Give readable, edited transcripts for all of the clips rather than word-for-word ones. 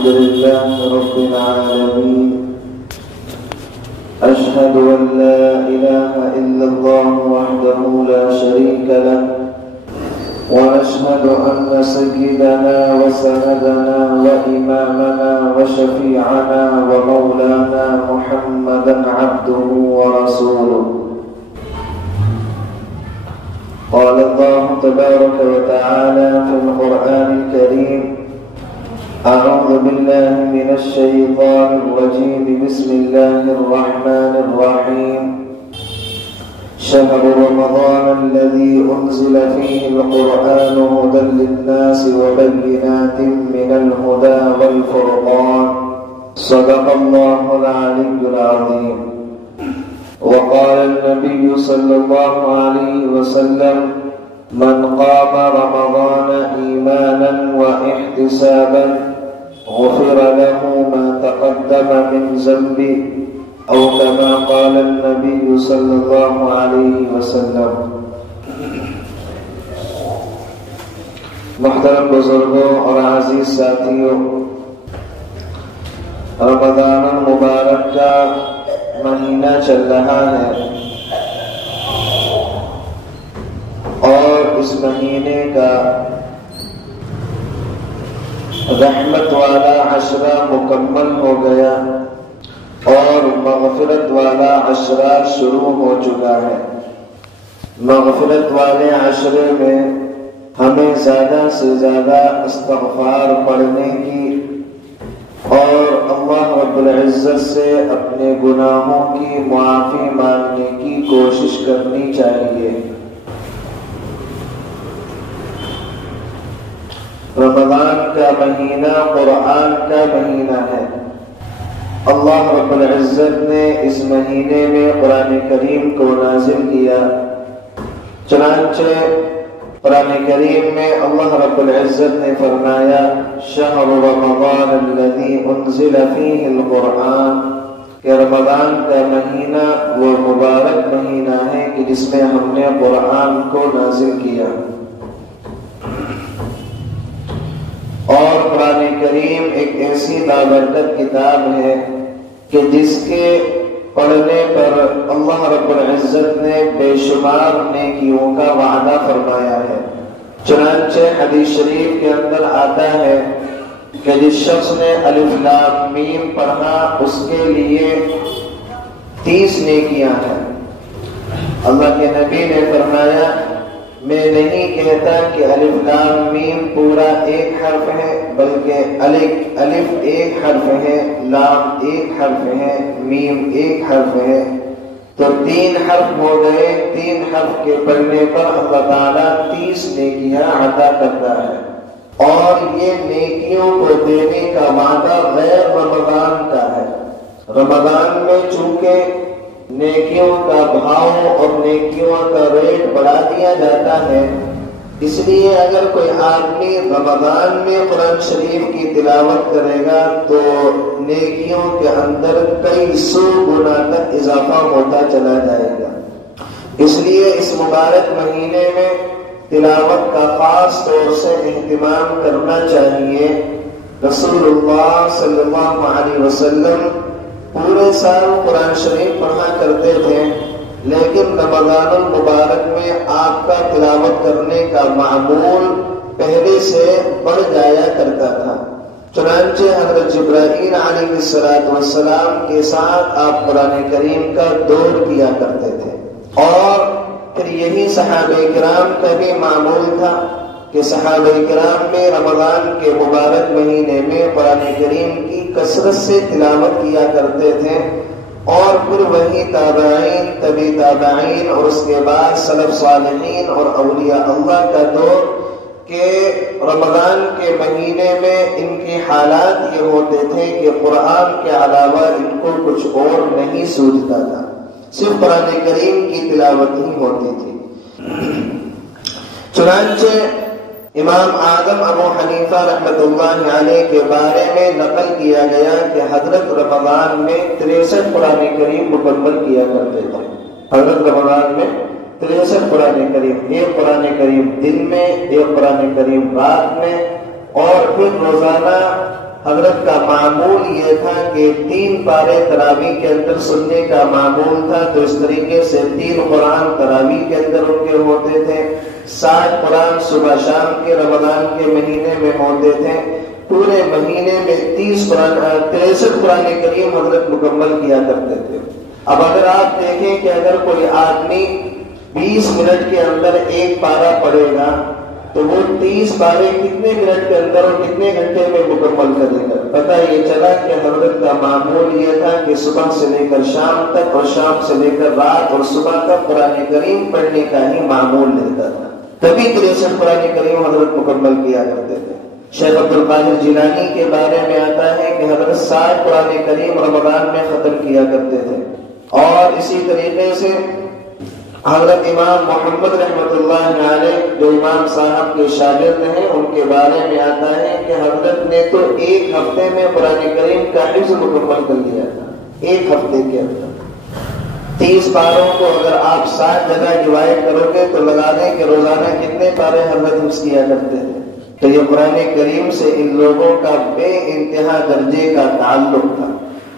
الحمد لله رب العالمين. أشهد أن لا إله إلا الله وحده لا شريك له، وأشهد أن سيدنا وسندنا وإمامنا وشفيعنا ومولانا محمدا عبده ورسوله. قال الله تبارك وتعالى في القرآن الكريم: أعوذ بالله من الشيطان الرجيم، بسم الله الرحمن الرحيم. شهر رمضان الذي أنزل فيه القرآن هدى للناس وبينات من الهدى والفرقان. صدق الله العلي العظيم. وقال النبي صلى الله عليه وسلم: من قام رمضان إيمانا واحتسابا غفر له ما تقدم من ذنبه، أو كما قال النبي صلى الله عليه وسلم. محترم بزرگوں اور عزیز ساتھیوں، رمضان المبارک کا مہینہ چل رہا ہے اور اس مہینے کا رحمت والا عشرہ مکمل ہو گیا اور مغفرت والا عشرہ شروع ہو چکا ہے. مغفرت والے عشرے میں ہمیں زیادہ سے زیادہ استغفار پڑھنے کی اور اللہ رب العزت سے اپنے گناہوں کی معافی مانگنے کی کوشش کرنی چاہیے. رمضان کا مہینہ قرآن کا مہینہ ہے. اللہ رب العزت نے اس مہینے میں قرآن کریم کو نازل کیا. چنانچہ قرآن کریم میں اللہ رب العزت نے فرمایا: شہر رمضان الذی انزل فیہ القرآن، کہ رمضان کا مہینہ وہ مبارک مہینہ ہے کہ جس میں ہم نے قرآن کو نازل کیا. اور قرآن کریم ایک ایسی بابرکت کتاب ہے کہ جس کے پڑھنے پر اللہ رب العزت نے بے شمار نیکیوں کا وعدہ فرمایا ہے. چنانچہ حدیث شریف کے اندر آتا ہے کہ جس شخص نے الف لام میم پڑھا اس کے لیے 30 نیکیاں ہیں. اللہ کے نبی نے فرمایا: میں نہیں کہتا کہ الف لام میم پورا ایک حرف ہے، بلکہ الف ایک حرف ہے، لام ایک حرف ہے، میم ایک حرف ہے. تو 3 حرف ہو گئے. 3 حرف کے پڑھنے پر اللہ تعالیٰ 30 نیکیاں عطا کرتا ہے. اور یہ نیکیوں کو دینے کا وعدہ غیر رمضان کا ہے. رمضان میں چونکہ نیکیوں کا بھاؤ اور نیکیوں کا ریٹ بڑھا دیا جاتا ہے، اس لیے اگر کوئی آدمی رمضان میں قرآن شریف کی تلاوت کرے گا تو نیکیوں کے اندر کئی 100 گنا تک اضافہ ہوتا چلا جائے گا. اس لیے اس مبارک مہینے میں تلاوت کا خاص طور سے اہتمام کرنا چاہیے. رسول اللہ صلی اللہ علیہ وسلم پورے سال قرآن شریف پڑھا کرتے تھے، لیکن رمضان المبارک میں آپ کا تلاوت کرنے کا معمول پہلے سے بڑھ جایا کرتا تھا. چنانچہ حضرت جبرائیل علیہ السلام کے ساتھ آپ قرآن کریم کا دور کیا کرتے تھے. اور پھر یہی صحابہ کرام کا بھی معمول تھا کہ صحابہ کرام میں رمضان کے مبارک مہینے میں قرآن کریم کی کثرت سے تلاوت کیا کرتے تھے. اور پھر وہی تابعین، تبی تابعین، اور اس کے بعد سلف صالحین اور اولیاء اللہ کا دور کہ رمضان کے مہینے میں ان کے حالات یہ ہوتے تھے کہ قرآن کے علاوہ ان کو کچھ اور نہیں سوجتا تھا، صرف قرآن کریم کی تلاوت ہی ہوتی تھی. چنانچہ امام اعظم ابو حنیفہ رحمۃ اللہ علیہ کے بارے میں نقل کیا گیا کہ حضرت رمضان میں 63 قرآن کریم مکمل کیا کرتے تھے. حضرت رمضان میں 63 قرآن کریم، ایک قرآن کریم دن میں، ایک قرآن کریم رات میں، اور پھر روزانہ حضرت کا معمول یہ تھا کہ 3 پارے تراویح کے اندر سننے کا معمول تھا، تو اس طریقے سے 3 قرآن تراویح کے اندر ان کے ہوتے تھے، 60 قرآن صبح شام کے رمضان کے مہینے میں ہوتے تھے، پورے مہینے میں 63 قرآن کریم حضرت مکمل کیا کرتے تھے۔ اب اگر آپ دیکھیں کہ اگر کوئی آدمی 20 منٹ کے اندر 1 پارہ پڑھے گا تو وہ 30 پارے کتنے منٹ کے اندر اور کتنے گھنٹے میں مکمل کرے گا؟ پتہ یہ چلا کہ حضرت کا معمول یہ تھا کہ صبح سے لے کر شام تک اور شام سے لے کر رات اور صبح تک قرآن کریم پڑھنے کا ہی معمول لیتا تھا، تبھی 63 قرآن کریم حضرت مکمل کیا کرتے تھے۔ شیخ عبد القادر جیلانی کے بارے میں آتا ہے کہ حضرت 60 قرآن کریم رمضان میں ختم کیا کرتے تھے، اور اسی طریقے سے حضرت امام محمد رحمۃ اللہ علیہ جو امام صاحب کے شاگرد ہیں، ان کے بارے میں آتا ہے کہ حضرت نے تو 1 ہفتے میں قرآن کریم کا حفظ مکمل کر لیا تھا، 1 ہفتے کے اندر 30 پاروں کو اگر آپ 60 جگہ ڈیوائڈ کرو گے تو لگا دیں کہ روزانہ کتنے پارے حضرت حفظ کیا کرتے تھے۔ تو یہ قرآن کریم سے ان لوگوں کا بے انتہا درجے کا تعلق تھا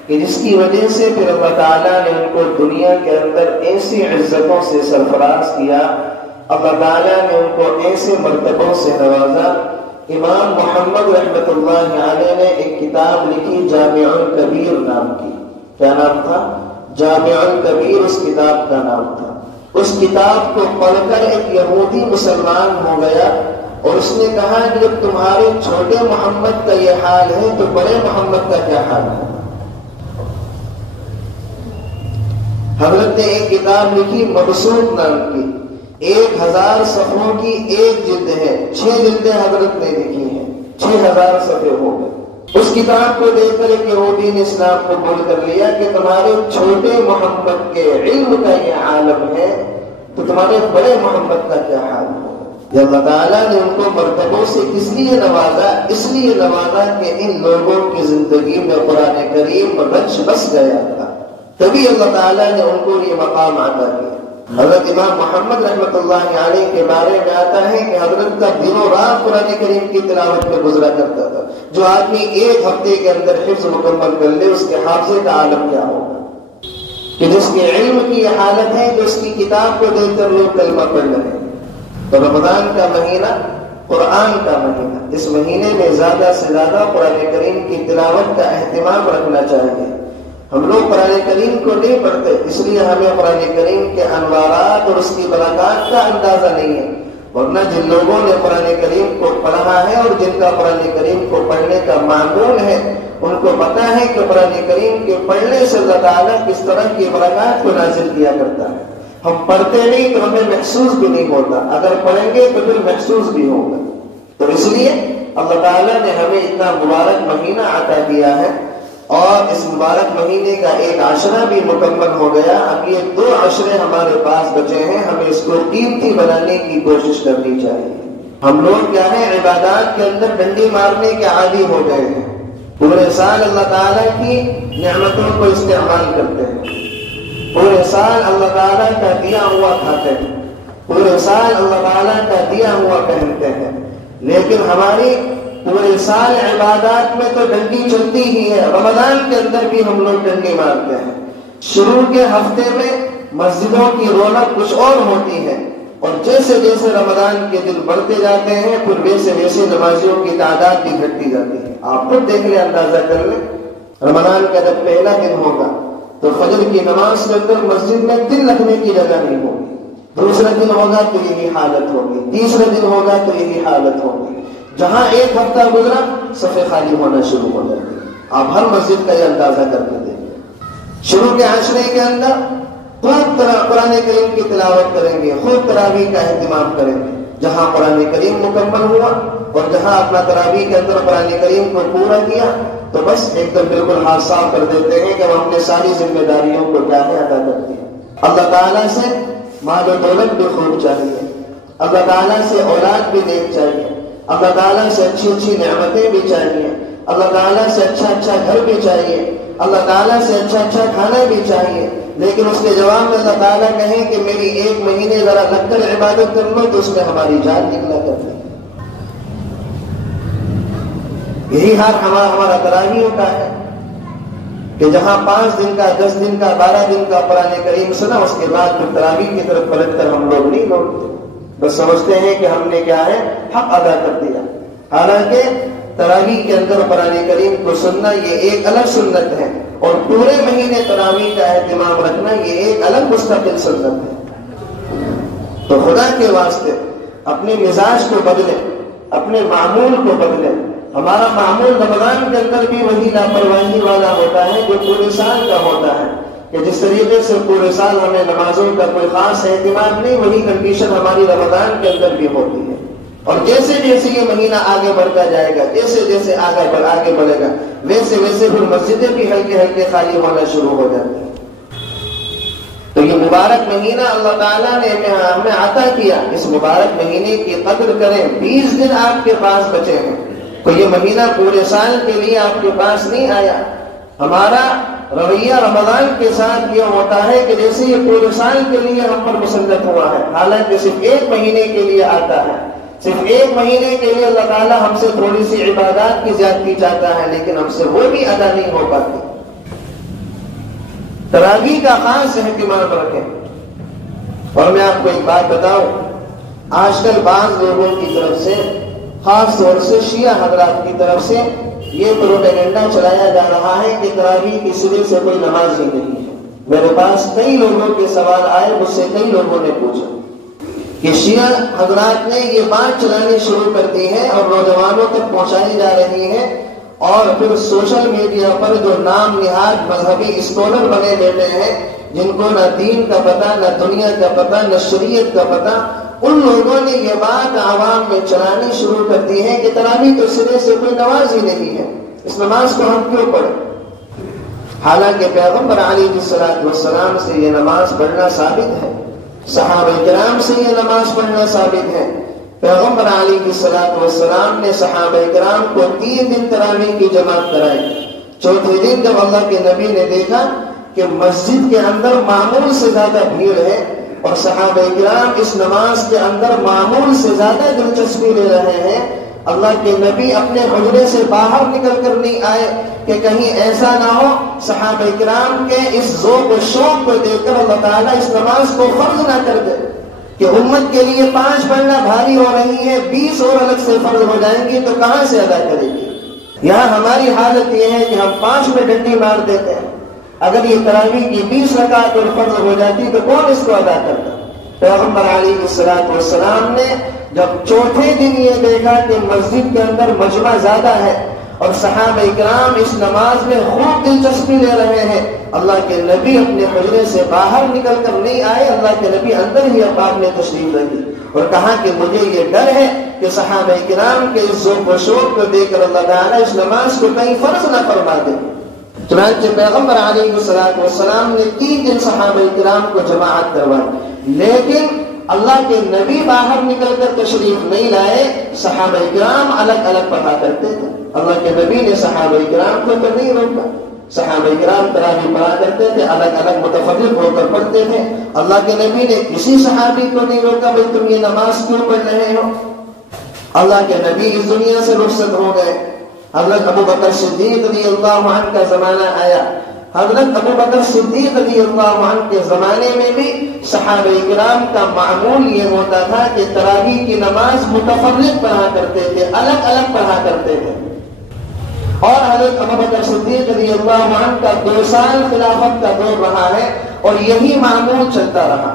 کہ جس کی وجہ سے پھر اللہ تعالیٰ نے ان کو دنیا کے اندر ایسی عزتوں سے سرفراز کیا، اللہ تعالیٰ نے ان کو ایسے مرتبوں سے نوازا۔ امام محمد رحمۃ اللہ علیہ نے ایک کتاب لکھی جامع الکبیر نام کی۔ کیا نام تھا؟ جامع الکبیر اس کتاب کا نام تھا۔ اس کتاب کو پڑھ کر ایک یہودی مسلمان ہو گیا اور اس نے کہا کہ جب تمہارے چھوٹے محمد کا یہ حال ہے تو بڑے محمد کا کیا حال ہے؟ حضرت نے ایک کتاب لکھی مبسوط نام کی، 1000 صفحوں کی ایک جلد ہے، 6 جلدیں حضرت نے لکھی ہیں، 6000 صفحے ہو گئے۔ اس کتاب کو دیکھ کر ایک یہودی نے اسلام قبول کر لیا کہ تمہارے چھوٹے محمد کے علم کا یہ عالم ہے تو تمہارے بڑے محمد کا کیا حال ہوگا؟ اللہ تعالیٰ نے ان کو مرتبوں سے کس لیے نوازا؟ اس لیے نوازا کہ ان لوگوں کی زندگی میں قرآن کریم رچ بس گیا تھا، تبھی اللہ تعالیٰ نے ان کو یہ مقام عطا کیا۔ حضرت امام محمد رحمۃ اللہ علیہ کے بارے میں آتا ہے کہ حضرت کا دنوں رات قرآن کریم کی تلاوت میں گزرا کرتا تھا۔ جو آدمی 1 ہفتے کے اندر حفظ مکمل کر لے اس کے حافظے کا عالم کیا ہوگا؟ کہ جس کے علم کی یہ حالت ہے کہ اس کی کتاب کو دیکھ کر لوگ کلمہ پڑھ رہے ہیں۔ تو رمضان کا مہینہ قرآن کا مہینہ، اس مہینے میں زیادہ سے زیادہ قرآن کریم کی تلاوت کا اہتمام رکھنا چاہیے۔ ہم لوگ قرآن کریم کو نہیں پڑھتے، اس لیے ہمیں قرآن کریم کے انوارات اور اس کی برکات کا اندازہ نہیں ہے، ورنہ جن لوگوں نے قرآن کریم کو پڑھا ہے اور جن کا قرآن کریم کو پڑھنے کا معمول ہے ان کو پتہ ہے کہ قرآن کریم کے پڑھنے سے اللہ تعالیٰ کس طرح کی برکات کو نازل کیا کرتا ہے۔ ہم پڑھتے نہیں تو ہمیں محسوس بھی نہیں ہوتا، اگر پڑھیں گے تو پھر محسوس بھی ہوگا۔ تو اس لیے اللہ تعالیٰ نے ہمیں اتنا مبارک مہینہ عطا کیا ہے، اور اس مبارک مہینے کا ایک عشرہ بھی مکمل ہو گیا۔ اب یہ 2 عشرے ہمارے پاس بچے ہیں، ہمیں اس کو قیمتی بنانے کی کوشش کرنی چاہیے۔ ہم لوگ کیا ہے، عبادات کے اندر ڈنڈی مارنے کے عادی ہو گئے ہیں، پورے سال اللہ تعالیٰ کی نعمتوں کو استعمال کرتے ہیں، پورے سال اللہ تعالیٰ کا دیا ہوا کھاتے ہیں، پورے سال اللہ تعالیٰ کا دیا ہوا پہنتے ہیں، لیکن ہماری پورے سال عبادات میں تو ڈنڈی چلتی ہی ہے۔ رمضان کے اندر بھی ہم لوگ ڈنڈی مارتے ہیں۔ شروع کے ہفتے میں مسجدوں کی رونق کچھ اور ہوتی ہے، اور جیسے جیسے رمضان کے دن بڑھتے جاتے ہیں پھر ویسے ویسے نمازیوں کی تعداد بھی گھٹتی جاتی ہے۔ آپ خود دیکھ لیں، اندازہ کر لیں، رمضان کا جب پہلا دن ہوگا تو فجر کی نماز کے اندر مسجد میں دل رکھنے کی جگہ نہیں ہوگی، دوسرا دن ہوگا تو یہی حالت ہوگی، تیسرا دن ہوگا تو یہی حالت ہوگی، جہاں 1 ہفتہ گزرا صفیں خالی ہونا شروع ہو جاتی ہیں۔ آپ ہر مسجد کا یہ اندازہ کر کے دیکھیں، شروع کے عشرے کے اندر خوب قرآن کریم کی تلاوت کریں گے، خوب تراویح کا اہتمام کریں گے۔ جہاں قرآن کریم مکمل ہوا اور جہاں اپنا تراویح کے اندر قرآن کریم کو پورا کیا تو بس ایک دم بالکل ہاتھ صاف کر دیتے ہیں کہ ہم اپنے ساری ذمہ داریوں کو کیا ہے ادا کرتے ہیں۔ اللہ تعالیٰ سے مال و دولت بھی خوب چاہیے، اللہ تعالیٰ سے اولاد بھی نیک چاہیے، اللہ تعالیٰ سے اچھی اچھی نعمتیں بھی چاہیے، اللہ تعالیٰ سے اچھا اچھا گھر بھی چاہیے، اللہ تعالیٰ سے اچھا اچھا کھانا بھی چاہیے، لیکن اس کے جواب میں اللہ تعالیٰ کہیں کہ میری 1 مہینے ذرا لگ کر عبادت کر لو تو اس میں ہماری جان نکلا کرتی ہے۔ یہی حال ہمارا تراویحوں کا ہے کہ جہاں 5 دن کا 10 دن کا 12 دن کا قرآن کریم سنا، اس کے بعد پھر تراویح کی طرف پلٹ کر ہم لوگ نہیں لوٹتے، بس سمجھتے ہیں کہ ہم نے کیا ہے حق ادا کر دیا۔ حالانکہ تراویح کے اندر قرآن کریم کو سننا یہ ایک الگ سنت ہے، اور پورے مہینے تراویح کا اہتمام رکھنا یہ ایک الگ مستقل سنت ہے۔ تو خدا کے واسطے اپنے مزاج کو بدلیں، اپنے معمول کو بدلیں۔ ہمارا معمول رمضان کے اندر بھی وہی لاپرواہی والا ہوتا ہے جو پورے سال کا ہوتا ہے، کہ جس طریقے سے پورے سال ہمیں نمازوں کا کوئی خاص اہتمام نہیں، وہی کنڈیشن ہماری رمضان کے اندر بھی ہوتی ہے۔ اور جیسے جیسے یہ مہینہ آگے بڑھتا جائے گا، جیسے جیسے آگے بڑھے گا، ویسے ویسے پھر مسجدیں بھی ہلکے ہلکے خالی ہونا شروع ہو جاتی ہیں۔ تو یہ مبارک مہینہ اللہ تعالیٰ نے ہمیں عطا کیا، اس مبارک مہینے کی قدر کریں۔ 20 دن آپ کے پاس بچے ہیں، تو یہ مہینہ پورے سال کے لیے آپ کے پاس نہیں آیا۔ ہمارا رویہ رمضان کے ساتھ یہ ہوتا ہے کہ جیسے یہ پورے سال کے لیے ہم پر مسلط ہوا ہے، حالانکہ صرف 1 مہینے کے لیے آتا ہے۔ صرف 1 مہینے کے لیے اللہ تعالیٰ ہم سے تھوڑی سی عبادات کی زیادتی چاہتا ہے، لیکن ہم سے وہ بھی ادا نہیں ہو پاتی۔ تراویح کا خاص اہتمام رکھیں۔ اور میں آپ کو ایک بات بتاؤں، آج کل بعض لوگوں کی طرف سے، خاص طور سے شیعہ حضرات کی طرف سے یہ پروپیگنڈا چلایا جا رہا ہے کہ تراویح کی سرے سے کوئی نماز ہی نہیں ہے۔ میرے پاس کئی لوگوں کے سوال آئے، مجھ سے کئی لوگوں نے پوچھا کہ شیعہ حضرات نے یہ بات چلانی شروع کر دی ہے اور نوجوانوں تک پہنچائی جا رہی ہے، اور پھر سوشل میڈیا پر جو نام نہاد مذہبی اسکالر بنے بیٹھے ہیں، جن کو نہ دین کا پتہ، نہ دنیا کا پتہ، نہ شریعت کا پتہ، ان لوگوں نے یہ بات عوام میں چلانی شروع کر دی ہے کہ تراویح تو سرے سے کوئی نماز ہی نہیں ہے، اس نماز کو ہم کیوں پڑھیں؟ حالانکہ پیغمبر علیہ السلام سے یہ نماز پڑھنا ثابت ہے، صحابہ کرام سے یہ نماز پڑھنا ثابت ہے۔ پیغمبر علیہ السلام نے صحابہ کرام کو 3 دن تراویح کی جماعت کرائی۔ چوتھے دن جب اللہ کے نبی نے دیکھا کہ مسجد کے اندر معمول سے زیادہ بھیڑ ہے اور صحابہ کرام اس نماز کے اندر معمول سے زیادہ دلچسپی لے رہے ہیں، اللہ کے نبی اپنے حجرے سے باہر نکل کر نہیں آئے کہ کہیں ایسا نہ ہو صحابہ کرام کے اس ذوق و شوق کو دیکھ کر اللہ تعالیٰ اس نماز کو فرض نہ کر دے کہ امت کے لیے 5 پڑھنا بھاری ہو رہی ہے، 20 اور الگ سے فرض ہو جائیں گی تو کہاں سے ادا کرے گی؟ یہاں ہماری حالت یہ ہے کہ ہم 5 میں ڈنڈی مار دیتے ہیں۔ اگر یہ تراویح کی 20 رکعت اور فرض ہو جاتی تو کون اس کو ادا کرتا؟ پیغمبر علیہ السلام نے جب چوتھے دن یہ دیکھا کہ مسجد کے اندر مجمع زیادہ ہے اور صحابہ کرام اس نماز میں خوب دلچسپی لے رہے ہیں، اللہ کے نبی اپنے حجرے سے باہر نکل کر نہیں آئے، اللہ کے نبی اندر ہی آپ نے تشریف رکھی اور کہا کہ مجھے یہ ڈر ہے کہ صحابہ کرام کے اس ذوق و شوق کو دیکھ کر اللہ تعالیٰ اس نماز کو کہیں فرض نہ فرما دے۔ چنانچہ پیغمبر علیہ السلام نے 3 دن صحابہ کرام کو جماعت کروائی، لیکن اللہ کے نبی باہر نکل کر تشریف نہیں لائے، صحابہ کرام الگ الگ پڑھا کرتے تھے۔ اللہ کے نبی نے صحابہ کرام کو تو نہیں روکا، صحابہ کرام تراویح پڑھا کرتے تھے، الگ الگ متفرق ہو کر پڑھتے تھے۔ اللہ کے نبی نے کسی صحابی کو نہیں روکا بھائی تم یہ نماز کیوں پڑھ رہے ہو۔ اللہ کے نبی اس دنیا سے رخصت ہو گئے، حضرت ابو بکر صدیق رضی اللہ عنہ کا زمانہ آیا۔ حضرت ابو بکر صدیق رضی اللہ عنہ کے زمانے میں بھی صحابہ کرام کا معمول یہ ہوتا تھا کہ تراویح کی نماز متفرق پڑھا کرتے تھے، الگ الگ پڑھا کرتے تھے۔ اور حضرت ابو بکر صدیق رضی اللہ عنہ کا 2 سال خلافت کا دور رہا ہے اور یہی معمول چلتا رہا،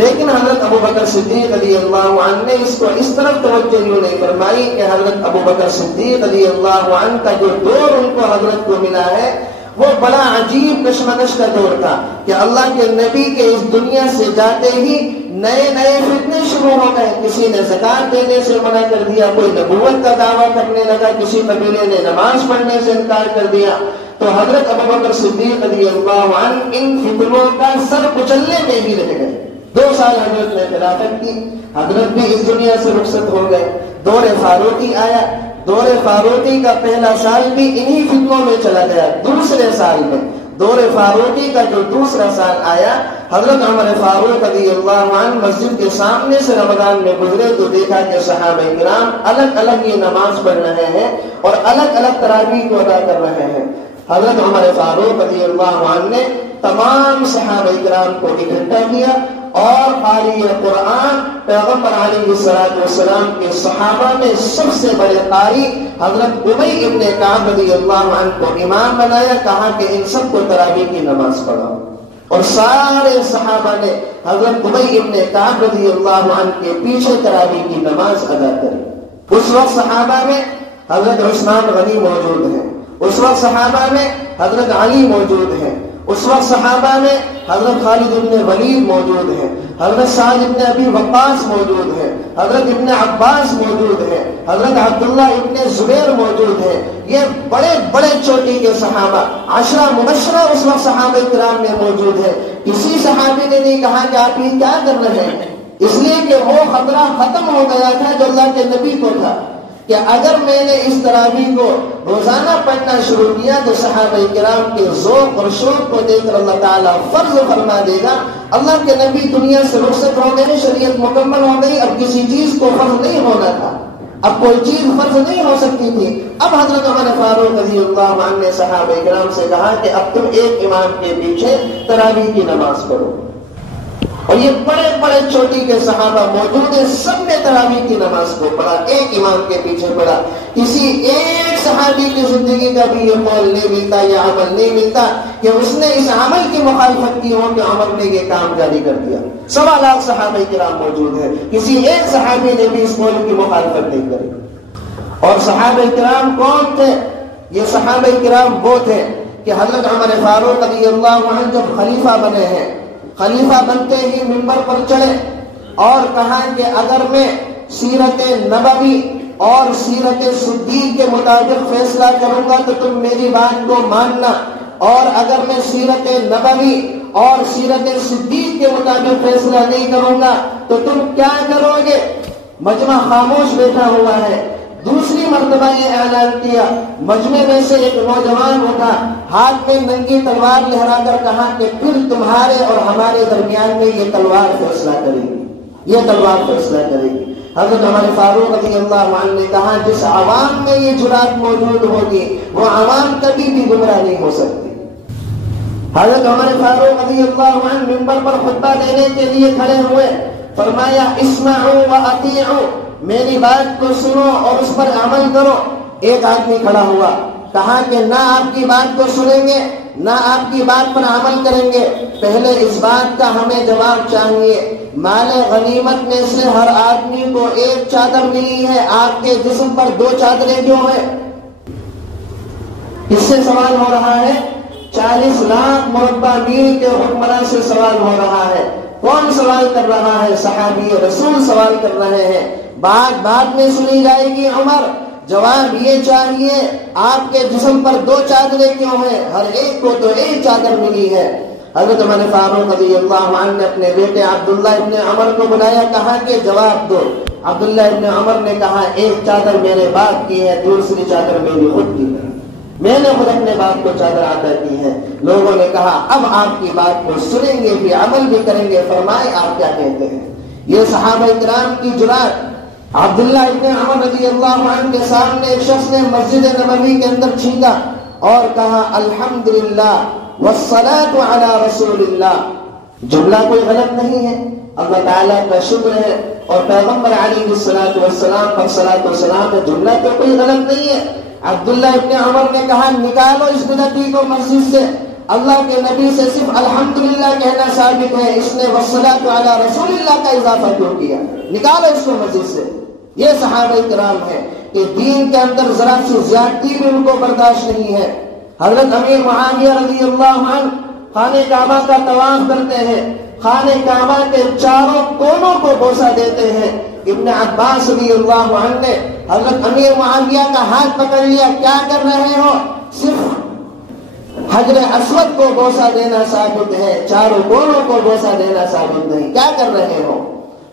لیکن حضرت ابو بکر صدیق رضی اللہ عنہ نے اس کو اس طرف توجہ یوں نہیں فرمائی کہ حضرت ابو بکر صدیق رضی اللہ عنہ کا جو دور ان کو حضرت کو ملا ہے وہ بڑا عجیب کشمکش کا دور تھا کہ اللہ کے نبی کے اس دنیا سے جاتے ہی نئے نئے فتنے شروع ہو گئے۔ کسی نے زکات دینے سے منع کر دیا، کوئی نبوت کا دعویٰ کرنے لگا، کسی قبیلے نے نماز پڑھنے سے انکار کر دیا۔ تو حضرت ابو بکر صدیق رضی اللہ عنہ ان فتنوں کا سر کچلنے میں ہی رہ گئے۔ 2 سال حضرت نے خلافت کی، حضرت بھی اس دنیا سے رخصت ہو گئے۔ دور فاروقی آیا، دور فاروقی کا پہلا سال بھی انہی فتنوں میں چلا گیا۔ دوسرے سال میں دور فاروقی کا جو دوسرا سال آیا، حضرت عمر فاروق رضی اللہ عنہ مسجد کے سامنے سے رمضان میں گزرے تو دیکھا کہ صحابہ کرام الگ الگ یہ نماز پڑھ رہے ہیں اور الگ الگ تراویح کو ادا کر رہے ہیں۔ حضرت عمر فاروق رضی اللہ عنہ نے تمام صحابہ کرام کو اکٹھا کیا اور قاری قرآن پیغمبر علیہ السلام کے صحابہ میں سب سے بڑے قاری حضرت ابی ابن کعب رضی اللہ عنہ کو امام بنایا، کہا کہ ان سب کو تراویح کی نماز پڑھاؤ، اور سارے صحابہ نے حضرت ابی ابن کعب رضی اللہ عنہ کے پیچھے تراویح کی نماز ادا کری۔ اس وقت صحابہ میں حضرت عثمان غنی موجود ہیں، اس وقت صحابہ میں حضرت علی موجود ہیں، اس وقت صحابہ میں حضرت خالد ابن ولید موجود ہیں، حضرت سعد ابن ابی وقاص موجود ہیں، حضرت ابن عباس موجود ہیں، حضرت عبداللہ ابن زبیر موجود ہیں۔ یہ بڑے بڑے چوٹی کے صحابہ، 10 مبشرہ اس وقت صحابہ کرام میں موجود ہیں۔ کسی صحابی نے نہیں کہا کہ آپ یہ کیا کر رہے ہیں، اس لیے کہ وہ خطرہ ختم ہو گیا تھا جو اللہ کے نبی کو تھا کہ اگر میں نے اس تراویح کو روزانہ پڑھنا شروع کیا تو صحابہ کرام کے ذوق اور شوق کو دیکھ کر اللہ تعالیٰ فرض فرما دے گا۔ اللہ کے نبی دنیا سے رخصت ہو گئے، شریعت مکمل ہو گئی، اب کسی چیز کو فرض نہیں ہونا تھا، اب کوئی چیز فرض نہیں ہو سکتی تھی۔ اب حضرت عمر فاروق رضی اللہ عنہ نے صحابہ کرام سے کہا کہ اب تم ایک امام کے پیچھے تراویح کی نماز پڑھو، اور یہ بڑے بڑے چوٹی کے صحابہ موجود ہیں، سب نے تراویح کی نماز کو پڑھا، ایک امام کے پیچھے پڑھا۔ کسی ایک صحابی کی زندگی کا بھی یہ قول نہیں ملتا، یہ عمل نہیں ملتا کہ اس نے اس عمل کی مخالفت کی ہو کہ عمر نے یہ کام جاری کر دیا۔ 1.25 لاکھ صحابہ کرام موجود ہیں، کسی ایک صحابی نے بھی اس قول کی مخالفت نہیں کری۔ اور صحابہ کرام کون تھے؟ یہ صحابہ کرام وہ تھے کہ حضرت عمر فاروق رضی اللہ عنہ جب خلیفہ بنے ہیں، خلیفہ بنتے ہی منبر پر چڑھے اور کہا کہ اگر میں سیرت نبوی اور سیرت صدیق کے مطابق فیصلہ کروں گا تو تم میری بات کو ماننا، اور اگر میں سیرت نبوی اور سیرت صدیق کے مطابق فیصلہ نہیں کروں گا تو تم کیا کرو گے؟ مجمع خاموش بیٹھا ہوا ہے۔ دوسری مرتبہ یہ اعلان کیا، مجمع میں سے ایک نوجوان اٹھا، ہاتھ میں ننگی تلوار لہرا کر کہا کہ پھر تمہارے اور ہمارے درمیان میں یہ تلوار فیصلہ کرے گی، یہ تلوار فیصلہ کرے گی۔ حضرت عمر فاروق رضی اللہ عنہ نے کہا جس عوام میں یہ جرات موجود ہوگی وہ عوام کبھی بھی گمراہ نہیں ہو سکتی۔ حضرت عمر فاروق رضی اللہ عنہ منبر پر خطبہ دینے کے لیے کھڑے ہوئے، فرمایا اسمعوا واطیعوا، میری بات کو سنو اور اس پر عمل کرو۔ ایک آدمی کھڑا ہوا، کہا کہ نہ آپ کی بات کو سنیں گے نہ آپ کی بات پر عمل کریں گے، پہلے اس بات کا ہمیں جواب چاہیے، مال غنیمت میں سے ہر آدمی کو ایک چادر ملی ہے، آپ کے جسم پر 2 چادریں کیوں ہیں؟ کس سے سوال ہو رہا ہے؟ 40 لاکھ مربع میل کے حکمراں سے سوال ہو رہا ہے۔ کون سوال کر رہا ہے؟ صحابی رسول سوال کر رہے ہیں۔ بات بعد میں سنی جائے گی عمر، جواب یہ چاہیے آپ کے جسم پر 2 چادریں کیوں ہیں؟ ہر ایک کو تو ایک چادر ملی ہے۔ حضرت عمر فاروق رضی اللہ عنہ نے اپنے بیٹے عبداللہ ابن عمر کو بلایا، کہا کہ جواب دو۔ عبداللہ ابن عمر نے کہا ایک چادر میرے باپ کی ہے، دوسری چادر میری خود کی ہے، میں نے خود اپنے باپ کو چادر عطا کی ہے۔ لوگوں نے کہا اب آپ کی بات کو سنیں گے بھی، عمل بھی کریں گے، فرمائے آپ کیا کہتے ہیں؟ یہ صحابہ کرام کی جرات۔ عبداللہ ابن عمر رضی اللہ عنہ کے سامنے ایک شخص نے مسجد نبوی کے اندر چھینکا اور کہا الحمدللہ والصلاۃ علی رسول اللہ۔ جملہ کوئی غلط نہیں ہے، اللہ تعالیٰ کا شکر ہے اور پیغمبر علیہ السلام پر صلاۃ و سلام ہے، جملہ تو کوئی غلط نہیں ہے۔ عبداللہ ابن عمر نے کہا نکالو اس بدعتی کو مسجد سے، اللہ کے نبی سے صرف الحمدللہ کہنا ثابت ہے، اس نے والصلاۃ علی رسول اللہ کا اضافہ کیوں کیا؟ نکالو اس کو مسجد سے۔ یہ صحابہ کرام ہے کہ دین کے اندر ذرا سی زیادتی بھی ان کو برداشت نہیں ہے۔ حضرت امیر معاویہ رضی اللہ عنہ خانہ کعبہ کا طواف کرتے ہیں، خانہ کعبہ کے چاروں کونوں کو بوسہ دیتے ہیں۔ ابن عباس رضی اللہ عنہ نے حضرت امیر معاویہ کا ہاتھ پکڑ لیا، کیا کر رہے ہو؟ صرف حجر اسود کو بوسہ دینا ثابت ہے، چاروں کونوں کو بوسہ دینا ثابت نہیں، کیا کر رہے ہو؟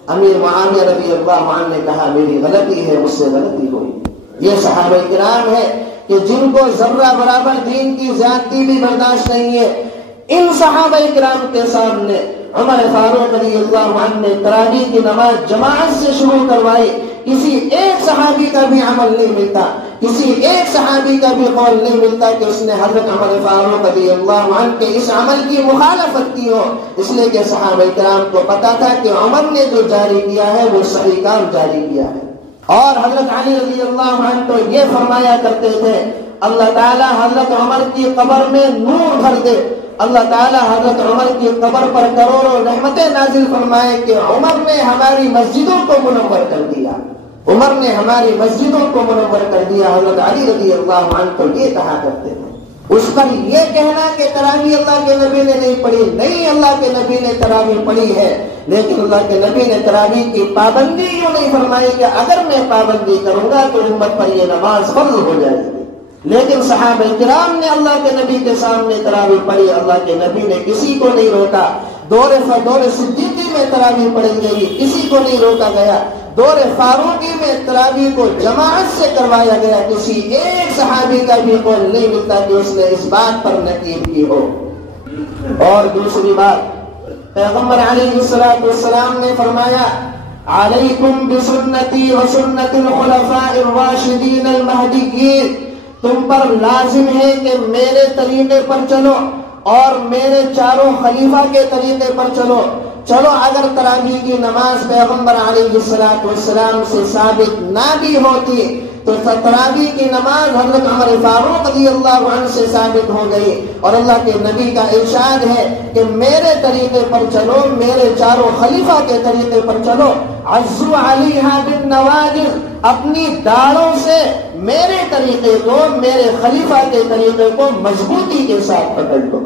امیر معاویہ رضی اللہ عنہ نے کہا میری غلطی ہے، مجھ سے غلطی ہوئی۔ یہ صحابہ کرام ہے کہ جن کو ذرہ برابر دین کی زیادتی بھی برداشت نہیں ہے. ان صحابہ کرام کے سامنے عمر فاروق رضی اللہ عنہ نے تراویح کی نماز جماعت سے شروع کروائی. کسی ایک صحابی کا بھی عمل نہیں ملتا، کسی ایک صحابی کا بھی قول نہیں ملتا کہ اس نے حضرت عمر فاروق رضی اللہ عنہ کے اس عمل کی مخالفت کی ہو، اس لیے کہ صحابہ کرام کو پتا تھا کہ عمر نے جو جاری کیا ہے وہ صحیح کام جاری کیا ہے. اور حضرت علی رضی اللہ عنہ تو یہ فرمایا کرتے تھے اللہ تعالیٰ حضرت عمر کی قبر میں نور بھر دے، اللہ تعالیٰ حضرت عمر کی قبر پر کروڑوں رحمتیں نازل فرمائے کہ عمر نے ہماری مسجدوں کو منور کر دیا، عمر نے ہماری مسجدوں کو منور کر دیا. حضرت علی رضی اللہ عنہ تو یہ کہا کرتے تھے. اس پر یہ کہنا کہ تراویح اللہ کے نبی نے نہیں پڑھی، نہیں، اللہ کے نبی نے تراویح پڑھی ہے، لیکن اللہ کے نبی نے تراویح کی پابندی یوں نہیں فرمائی کہ اگر میں پابندی کروں گا تو امت پر یہ نماز فرض ہو جائے گی. لیکن صحابہ کرام نے اللہ کے نبی کے سامنے تراویح پڑھی، اللہ کے نبی نے کسی کو نہیں روکا. دور صدیقی میں تراویح پڑھی گئی، کسی کو نہیں روکا گیا. دور فاروقی میں تراویح کو جماعت سے کروایا گیا، کسی ایک صحابی کا بھی قول نہیں ملتا کہ اس نے اس بات پر نکیر کی ہو. اور دوسری بات، پیغمبر علیہ السلام نے فرمایا علیکم بسنتی وسنت الخلفاء الراشدین المہدیین، تم پر لازم ہے کہ میرے طریقے پر چلو اور میرے چاروں خلیفہ کے طریقے پر چلو. چلو اگر تراویح کی نماز پیغمبر علیہ السلام سے ثابت نہ بھی ہوتی تو تراویح کی نماز حضرت عمر فاروق رضی اللہ عنہ سے ثابت ہو گئی. اور اللہ کے نبی کا ارشاد ہے کہ میرے طریقے پر چلو، میرے چاروں خلیفہ کے طریقے پر چلو. عزو علیہا بالنواجذ، اپنی داڑھوں سے میرے طریقے کو، میرے خلیفہ کے طریقے کو مضبوطی کے ساتھ پکڑ لو.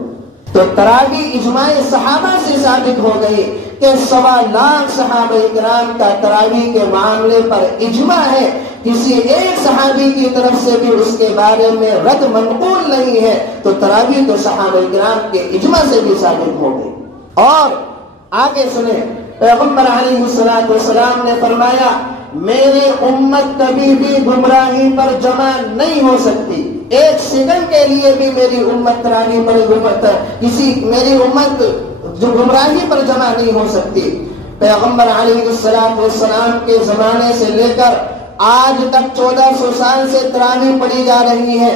تو تراویح اجماع صحابہ سے ثابت ہو گئی کہ 1.25 لاکھ صحابہ کرام کا تراویح کے معاملے پر اجماع ہے. کسی ایک صحابی کی طرف سے بھی اس کے بارے میں رد منقول نہیں ہے. تو تراویح تو صحابہ کرام کے اجماع سے بھی ثابت ہو گئی. اور آگے سنیں، پیغمبر علیہ السلام نے فرمایا میری امت کبھی بھی گمراہی پر جمع نہیں ہو سکتی، ایک سیکنڈ کے لیے بھی میری امت تراویح پر میری امت جو گمراہی پر جمع نہیں ہو سکتی. پیغمبر علیہ السلام کے زمانے سے لے کر آج تک 1400 سال سے تراویح پڑھی جا رہی ہے،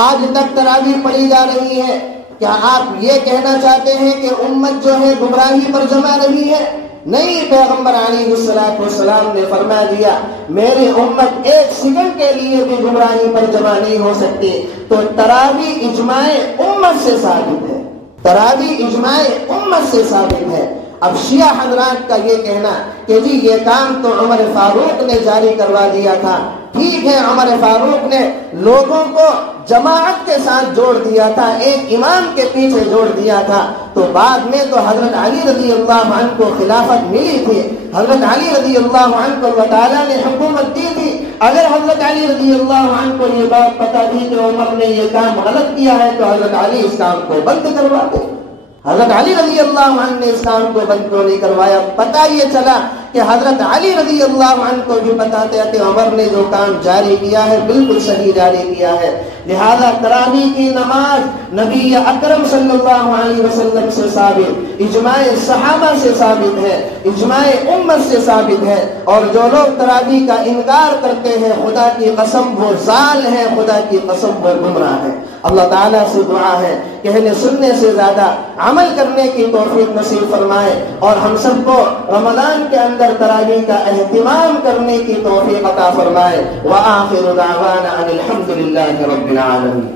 آج تک تراویح پڑھی جا رہی ہے. کیا آپ یہ کہنا چاہتے ہیں کہ امت جو ہے گمراہی پر جمع رہی ہے؟ نہیں، پیغمبر علیہ السلام نے فرما دیا میری امت ایک سیکنڈ کے لیے بھی گمراہی پر جمع نہیں ہو سکتی. تو تراویح اجماع امت سے ثابت ہے، تراویح اجماع امت سے ثابت ہے. اب شیعہ حضرات کا یہ کہنا کہ جی یہ کام تو عمر فاروق نے جاری کروا دیا تھا، ٹھیک ہے، عمر فاروق نے لوگوں کو جماعت کے ساتھ جوڑ دیا تھا، ایک امام کے پیچھے جوڑ دیا تھا، تو بعد میں تو حضرت علی رضی اللہ عنہ کو خلافت ملی تھی، حضرت علی رضی اللہ عنہ کو اللہ تعالیٰ نے حکومت دی تھی. اگر حضرت علی رضی اللہ عنہ کو یہ بات پتا تھی کہ عمر نے یہ کام غلط کیا ہے تو حضرت علی اس کام کو بند کرواتے. حضرت علی رضی اللہ عنہ نے اس کام کو بند کیوں نہیں کروایا؟ پتہ یہ چلا کہ حضرت علی رضی اللہ عنہ کو بھی پتا تھا کہ عمر نے جو کام جاری کیا ہے بالکل صحیح جاری کیا ہے. لہذا تراویح کی نماز نبی اکرم صلی اللہ علیہ وسلم سے ثابت، اجماع صحابہ سے ثابت ہے، اجماع امت سے ثابت ہے. اور جو لوگ تراویح کا انکار کرتے ہیں خدا کی قسم وہ ضال ہے، خدا کی قسم وہ گمراہ ہے. اللہ تعالیٰ سے دعا ہے کہنے سننے سے زیادہ عمل کرنے کی توفیق نصیب فرمائے اور ہم سب کو رمضان کے اندر تراویح کا اہتمام کرنے کی توفیق عطا فرمائے. وآخر دعوانا ان الحمد للہ رب العالمین.